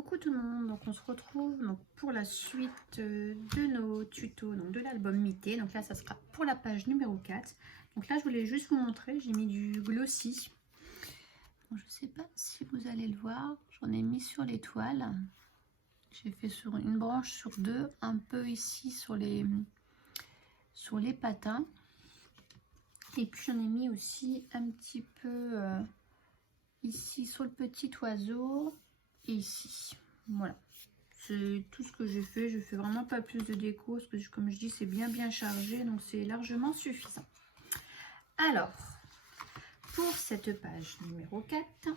Coucou tout le monde, donc on se retrouve donc pour la suite de nos tutos donc de l'album Mité. Donc là ça sera pour la page numéro 4. Donc là je voulais juste vous montrer, j'ai mis du glossy. Bon, je sais pas si vous allez le voir, j'en ai mis sur les toiles. J'ai fait sur une branche sur deux, un peu ici sur les patins. Et puis j'en ai mis aussi un petit peu ici sur le petit oiseau. Et ici, voilà, c'est tout ce que j'ai fait. Je fais vraiment pas plus de déco parce que comme je dis c'est bien chargé, donc c'est largement suffisant. Alors pour cette page numéro 4,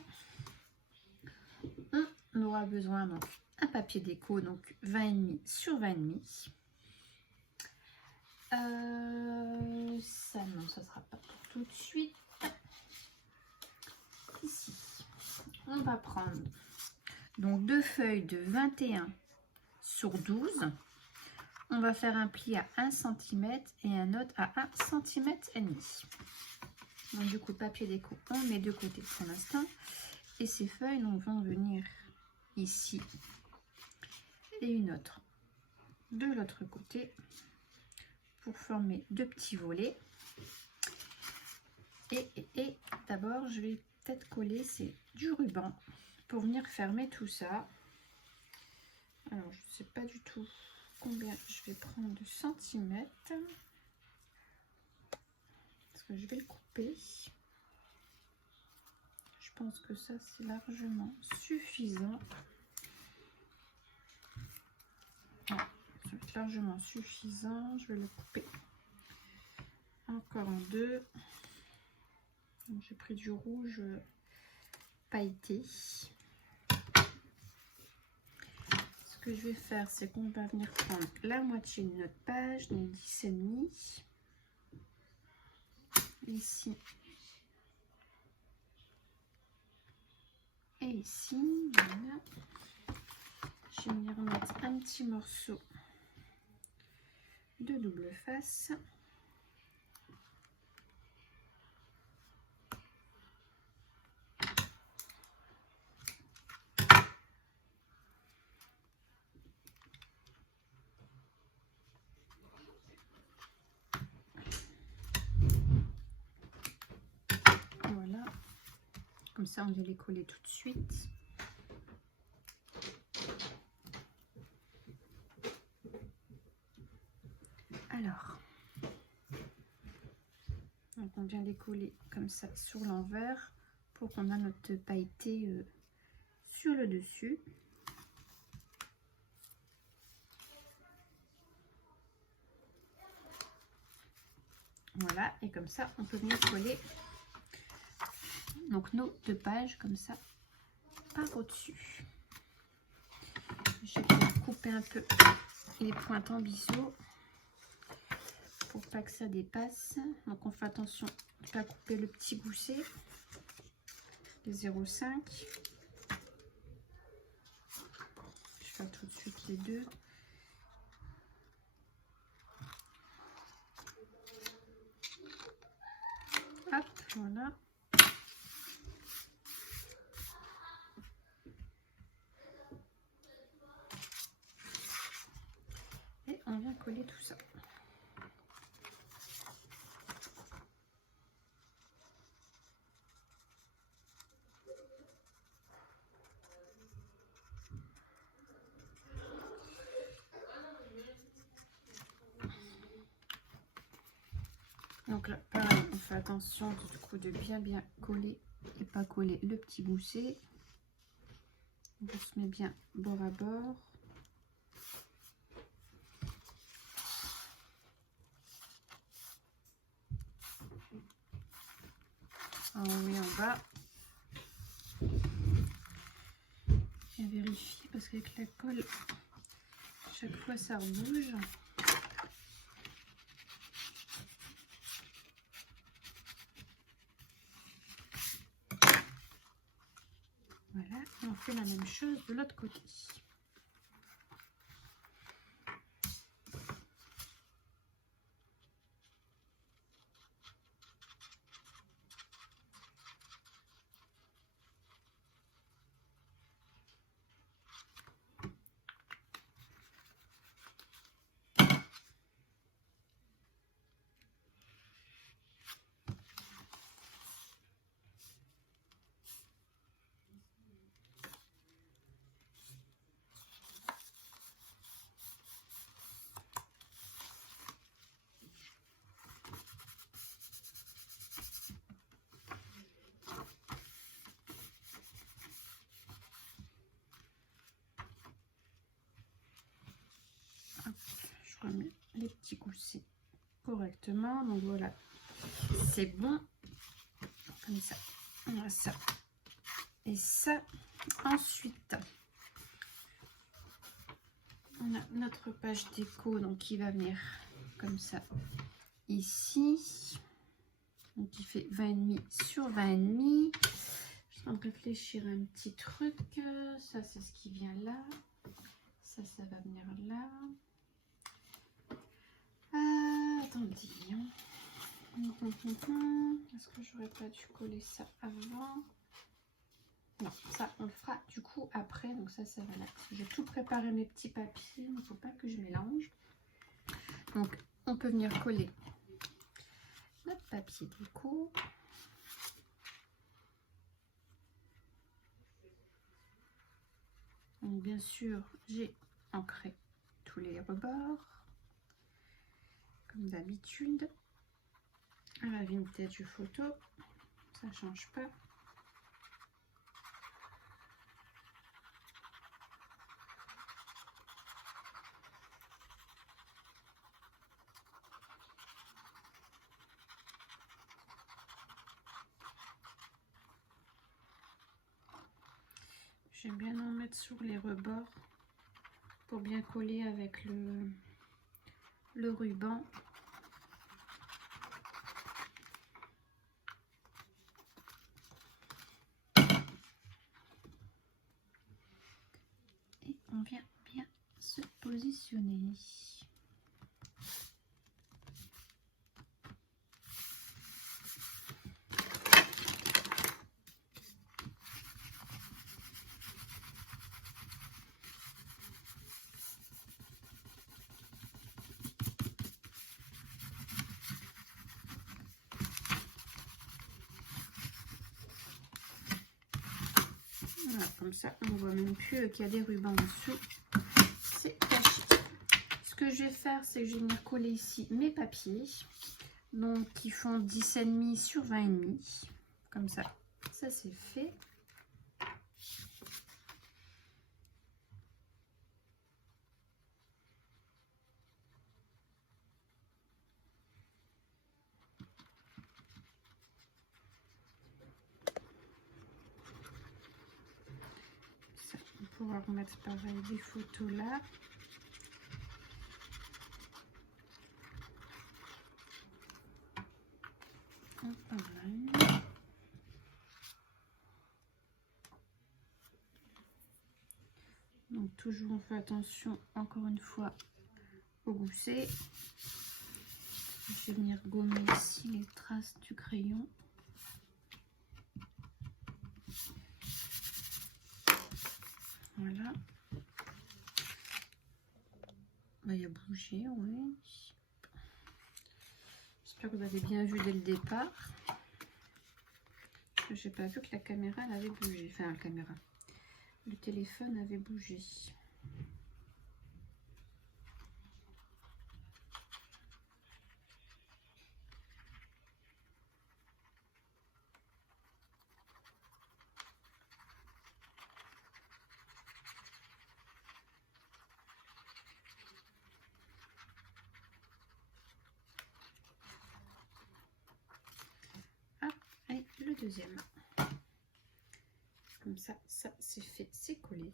on aura besoin donc un papier déco, donc 20,5 sur 20,5. Ça non, ça sera pas pour tout de suite. Ici on va prendre donc deux feuilles de 21 sur 12. On va faire un pli à 1 cm et un autre à 1 cm et demi. Donc du coup papier déco on met de côté pour l'instant, et ces feuilles donc, vont venir ici et une autre de l'autre côté pour former deux petits volets. Et d'abord je vais peut-être coller, c'est du ruban pour venir fermer tout ça. Alors je ne sais pas du tout combien je vais prendre de centimètres parce que je vais le couper. Je pense que ça c'est largement suffisant. Ouais, ça va être largement suffisant. Je vais le couper encore en deux. J'ai pris du rouge pailleté. Ce que je vais faire, c'est qu'on va venir prendre la moitié de notre page, donc 10,5 ici et ici. Voilà. Je vais venir mettre un petit morceau de double face. Voilà, comme ça on va les coller tout de suite. Alors, donc on vient les coller comme ça sur l'envers pour qu'on a notre pailleté sur le dessus. Voilà, et comme ça on peut venir coller donc nos deux pages comme ça par au-dessus. Je vais couper un peu les pointes en biseau pour pas que ça dépasse. Donc on fait attention de pas couper le petit gousset, les 0,5. Je fais tout de suite les deux. Hop, voilà. Et on vient coller tout ça. Donc là, pareil, on fait attention du coup de bien coller et pas coller le petit gousset. On se met bien bord à bord. En haut et en bas. Bien vérifier parce qu'avec la colle, chaque fois ça rebouge. Voilà, et on fait la même chose de l'autre côté. remets les petits goussets correctement. Donc voilà, c'est bon. Comme ça, on a ça et ça. Ensuite, on a notre page déco, donc qui va venir comme ça ici. Donc il fait 20,5 sur 20,5. Je suis en train de réfléchir à un petit truc. Ça, c'est ce qui vient là. Ça va venir là. Attendez. Est-ce que j'aurais pas dû coller ça avant? Non, ça on le fera du coup après. Donc ça va là. J'ai tout préparé mes petits papiers. Il ne faut pas que je mélange. Donc on peut venir coller notre papier déco. Donc bien sûr, j'ai ancré tous les rebords comme d'habitude. À la vintage photo, ça change pas. J'aime bien en mettre sur les rebords pour bien coller avec le ruban. Et on vient bien se positionner. Voilà, comme ça, on voit même plus qu'il y a des rubans dessous. C'est caché. Ce que je vais faire, c'est que je vais venir coller ici mes papiers. Donc, qui font 10,5 sur 20,5. Comme ça, ça c'est fait. Ça, on pourra remettre pareil des photos là. Pareil. Donc toujours on fait attention encore une fois au gousset. Je vais venir gommer ici les traces du crayon. Voilà. Bah, il a bougé, oui. J'espère que vous avez bien vu dès le départ. J'ai pas vu que la caméra elle avait bougé. Enfin, la caméra. Le téléphone avait bougé. Ah, et le deuxième. Comme ça c'est fait, c'est collé.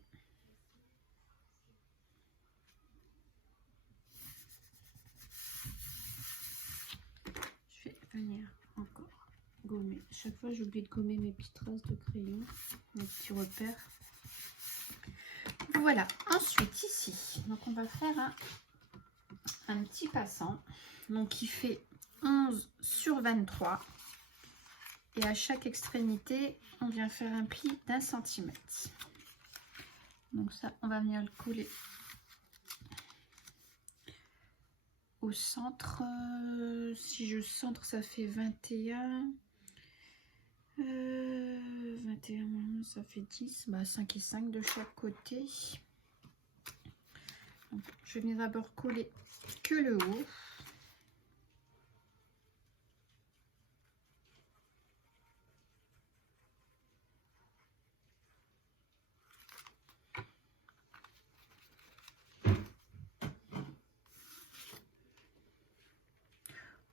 Je vais venir encore gommer. Chaque fois j'oublie de gommer mes petites traces de crayon, mes petits repères. Voilà, ensuite ici, donc on va faire un petit passant, donc qui fait 11 sur 23. Et à chaque extrémité, on vient faire un pli d'1 centimètre. Donc ça, on va venir le coller au centre. Si je centre, ça fait 21. 21, ça fait 10. Bah, 5 et 5 de chaque côté. Donc, je vais venir d'abord coller que le haut.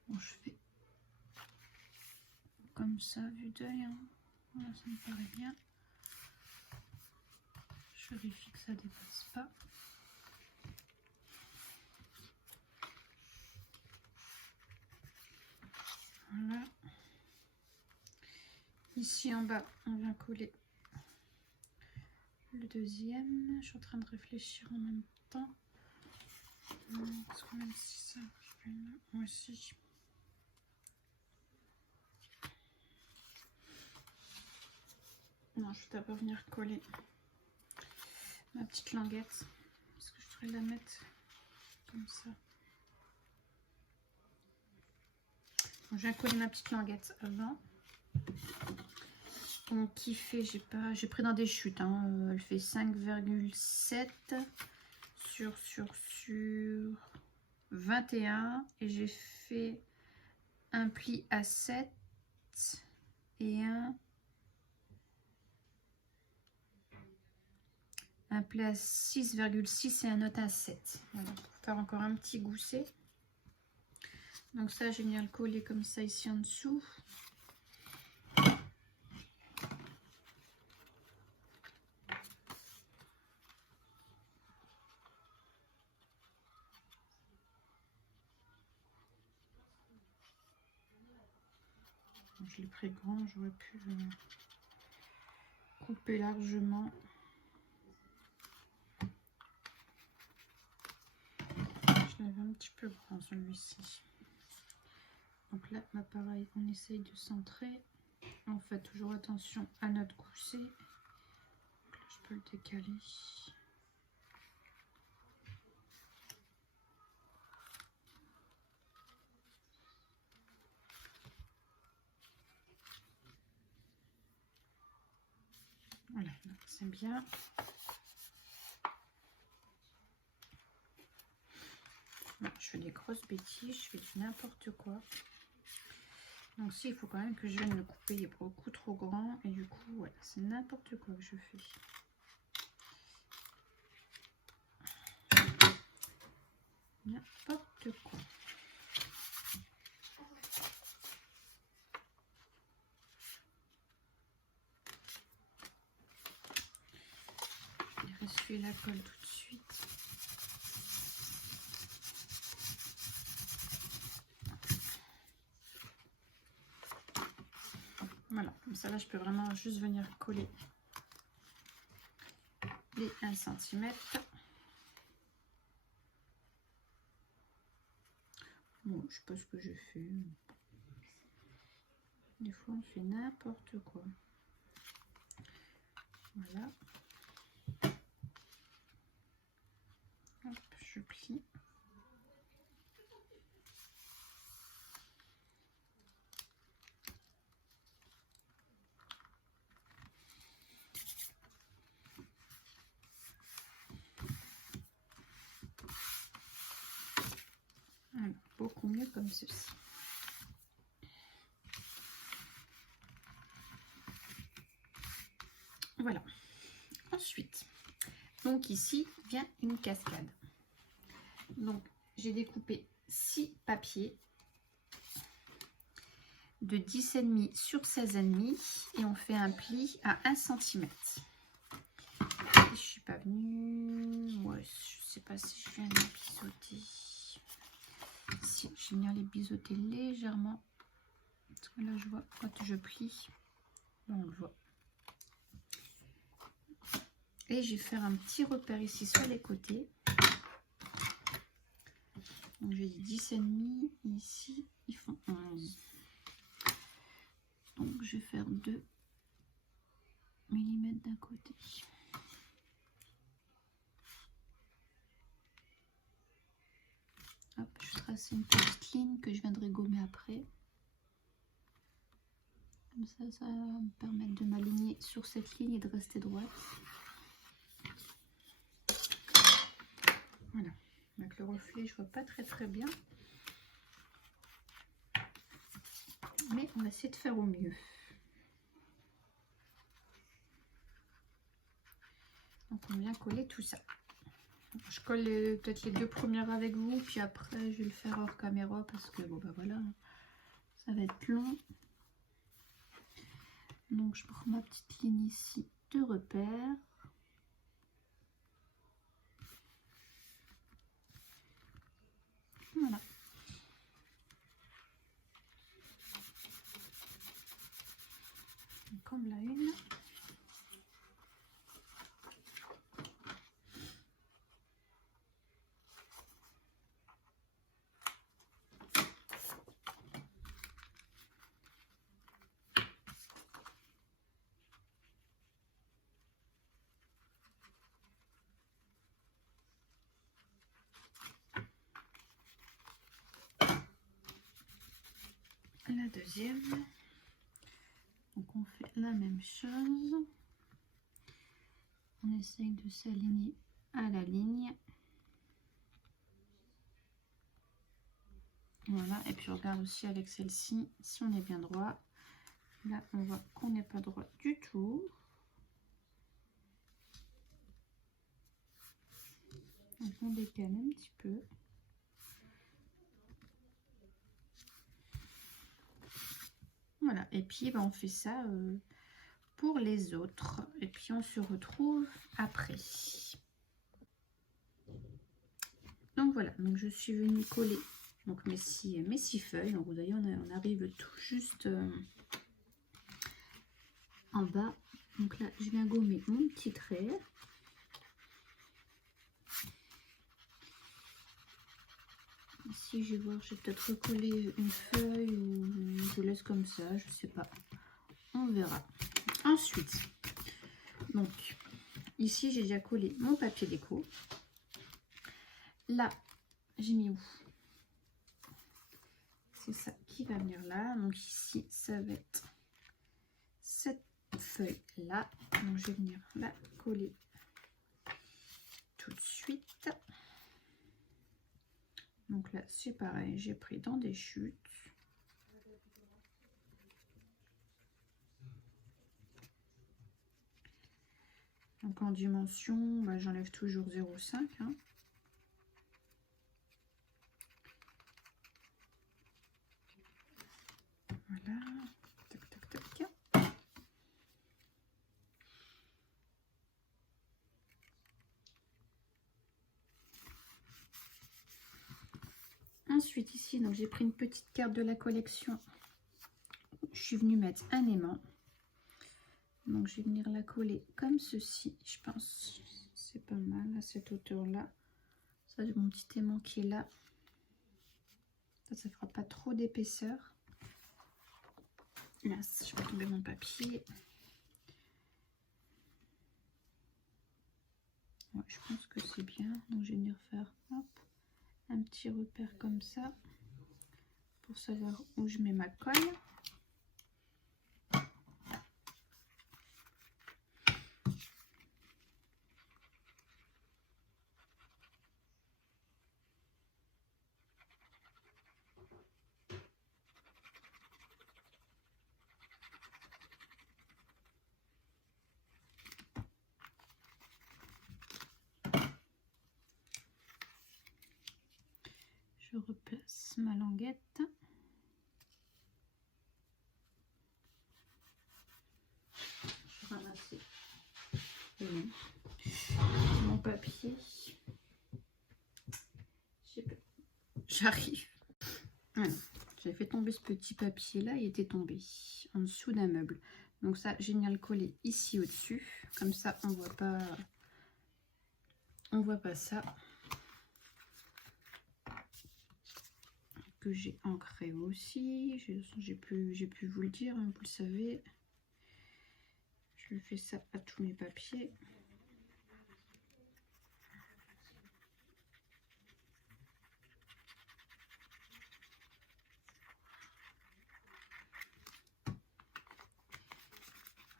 Bon, je fais comme ça, vue d'œil. Hein. Voilà, ça me paraît bien. Je vérifie que ça ne dépasse pas. Voilà. Ici en bas, on vient coller le deuxième. Je suis en train de réfléchir en même temps. Parce que même si ça, moi aussi. Non, je vais d'abord venir coller ma petite languette. Parce que je devrais la mettre comme ça. Donc, je viens coller ma petite languette avant. Donc, qui fait, j'ai pris dans des chutes. Hein, elle fait 5,7 sur 21. Et j'ai fait un pli à 7 et un pli à 6,6 et un autre à 7. Voilà, pour faire encore un petit gousset. Donc ça, je vais venir le coller comme ça ici en dessous. Je l'ai pris grand, j'aurais pu couper largement. Je l'avais un petit peu grand celui-ci. Donc là, pareil, on essaye de centrer. On fait toujours attention à notre gousset. Donc là, je peux le décaler. Voilà, c'est bien. Bon, je fais des grosses bêtises, je fais du n'importe quoi. Donc si, il faut quand même que je vienne le couper, il est beaucoup trop grand. Et du coup, voilà, c'est n'importe quoi que je fais. N'importe quoi. Je vais essuyer la colle tout de suite. Voilà, comme ça là je peux vraiment juste venir coller les 1 cm. Bon, je sais pas ce que je fais. Des fois on fait n'importe quoi. Voilà. Hop, je plie. Voilà, beaucoup mieux comme ceci. Voilà. Ensuite, donc ici vient une cascade. Donc j'ai découpé 6 papiers de 10,5 sur 16,5 et on fait un pli à 1 cm. Je suis pas venue. Ouais, je sais pas si je viens de les biseauter. Si, je vais venir les biseauter légèrement. Parce que là, je vois quand je plie, là, on le voit. Et je vais faire un petit repère ici sur les côtés. Donc j'ai dit 10,5. Ici, ils font 11. Donc je vais faire 2 mm d'un côté. Hop, je trace une petite ligne que je viendrai gommer après. Comme ça, ça va me permettre de m'aligner sur cette ligne et de rester droite. Voilà. Avec le reflet, je vois pas très bien. Mais on va essayer de faire au mieux. Donc on vient coller tout ça. Je colle peut-être les 2 premières avec vous, puis après je vais le faire hors caméra parce que bon bah voilà, ça va être long. Donc je prends ma petite ligne ici de repère. Voilà. Comme la une. La deuxième. Donc on fait la même chose. On essaye de s'aligner à la ligne. Voilà, et puis on regarde aussi avec celle-ci si on est bien droit. Là on voit qu'on n'est pas droit du tout. Donc on décale un petit peu. Voilà, et puis ben, on fait ça pour les autres. Et puis on se retrouve après. Donc voilà, donc je suis venue coller donc mes 6 feuilles. Donc vous voyez, on arrive tout juste en bas. Donc là, je viens gommer mon petit trait. Ici, je vais voir, je vais peut-être recoller une feuille ou je laisse comme ça, je sais pas. On verra. Ensuite, donc ici, j'ai déjà collé mon papier déco. Là, j'ai mis où? C'est ça qui va venir là. Donc ici, ça va être cette feuille là. Donc je vais venir la coller tout de suite. Donc là, c'est pareil, j'ai pris dans des chutes. Donc en dimension, bah, j'enlève toujours 0,5. Hein. Voilà. Tac, tac, tac. Ensuite, ici, donc j'ai pris une petite carte de la collection. Je suis venue mettre un aimant. Donc, je vais venir la coller comme ceci. Je pense c'est pas mal à cette hauteur-là. Ça, j'ai mon petit aimant qui est là. Ça fera pas trop d'épaisseur. Là, je vais tomber mon papier. Ouais, je pense que c'est bien. Donc, je vais venir faire hop, un petit repère comme ça pour savoir où je mets ma colle. Je replace ma languette. Je vais ramasser mon papier. J'arrive. Voilà. J'ai fait tomber ce petit papier là, il était tombé en dessous d'un meuble. Donc ça, j'ai bien le coller ici au-dessus. Comme ça, on voit pas ça. Que j'ai ancré aussi. J'ai pu vous le dire, hein, vous le savez. Je fais ça à tous mes papiers.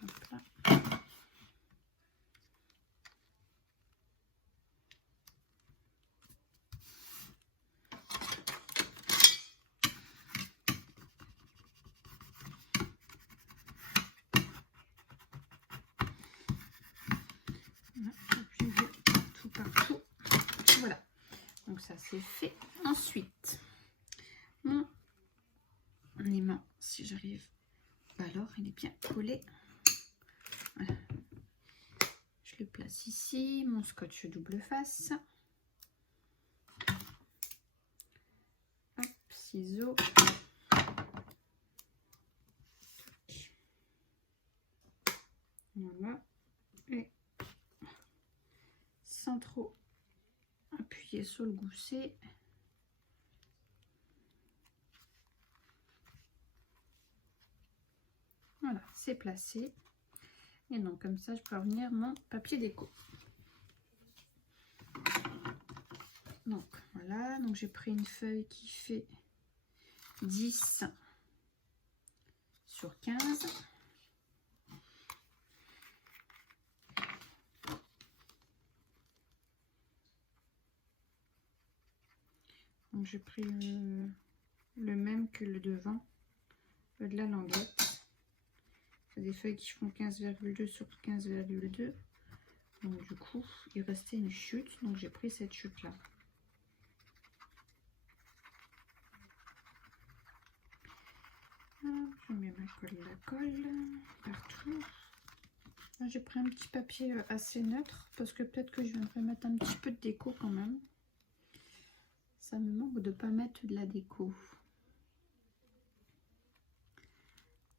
Hop là. ça c'est fait. Ensuite, mon aimant, si j'arrive, alors il est bien collé. Voilà. Je le place ici, mon scotch double face. Hop, ciseaux. Voilà. Et sans trop appuyer sur le gousset. Voilà, c'est placé. Et donc comme ça, je peux revenir mon papier déco. Donc voilà, donc j'ai pris une feuille qui fait 10 sur 15. Donc j'ai pris le même que le devant, de la languette. C'est des feuilles qui font 15,2 sur 15,2. Donc du coup, il restait une chute, donc j'ai pris cette chute là. Je mets ma colle partout. J'ai pris un petit papier assez neutre parce que peut-être que je viendrai mettre un petit peu de déco quand même. Ça me manque de pas mettre de la déco.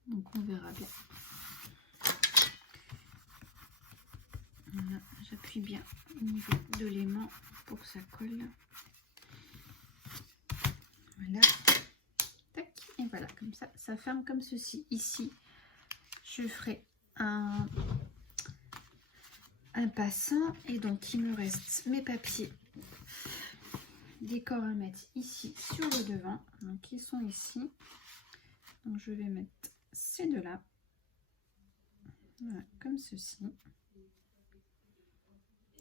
Donc on verra bien. Voilà, j'appuie bien au niveau de l'aimant pour que ça colle. Voilà. Tac. Et voilà, comme ça, ça ferme comme ceci. Ici, je ferai un passant. Et donc, il me reste mes papiers décor à mettre ici sur le devant. Donc, ils sont ici. Donc, je vais mettre ces deux-là. Voilà, comme ceci.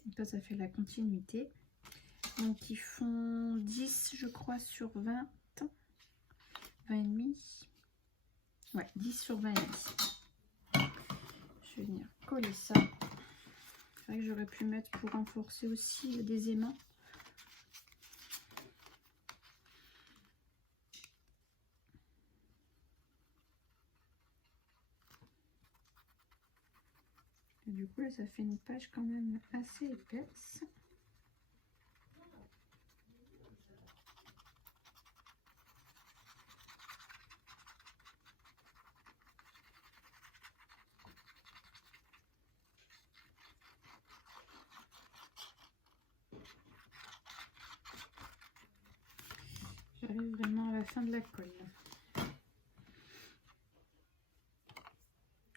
Donc, ça fait la continuité. Donc, ils font 10, je crois, sur 20. 20 et demi. Ouais, 10 sur 20 et demi. Je vais venir coller ça. C'est vrai que j'aurais pu mettre pour renforcer aussi des aimants. Et du coup, là, ça fait une page quand même assez épaisse. J'arrive vraiment à la fin de la colle.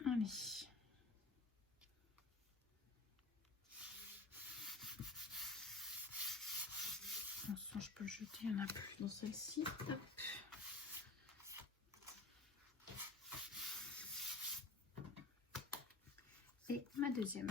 Allez. Attention, je peux jeter, il y en a plus dans celle-ci. Et ma deuxième.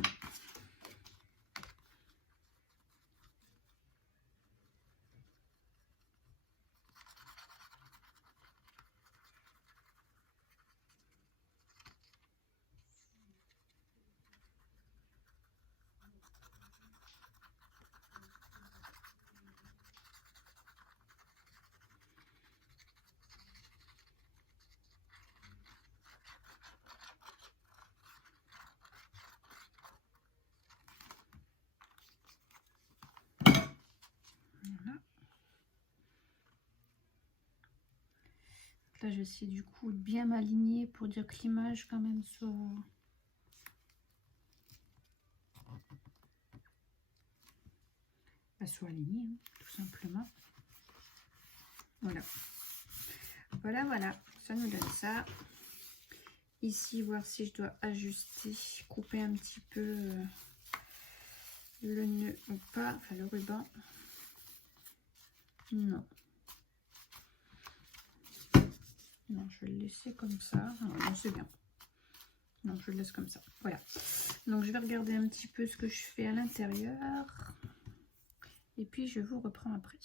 Voilà. Là, j'essaie du coup de bien m'aligner pour dire que l'image quand même soit... soit alignée, hein, tout simplement. Voilà. Voilà, voilà. Ça nous donne ça. Ici, voir si je dois ajuster, couper un petit peu le nœud ou pas, enfin le ruban. Non. Non, je vais le laisser comme ça. Non, c'est bien. Non, je le laisse comme ça. Voilà. Donc, je vais regarder un petit peu ce que je fais à l'intérieur. Et puis, je vous reprends après.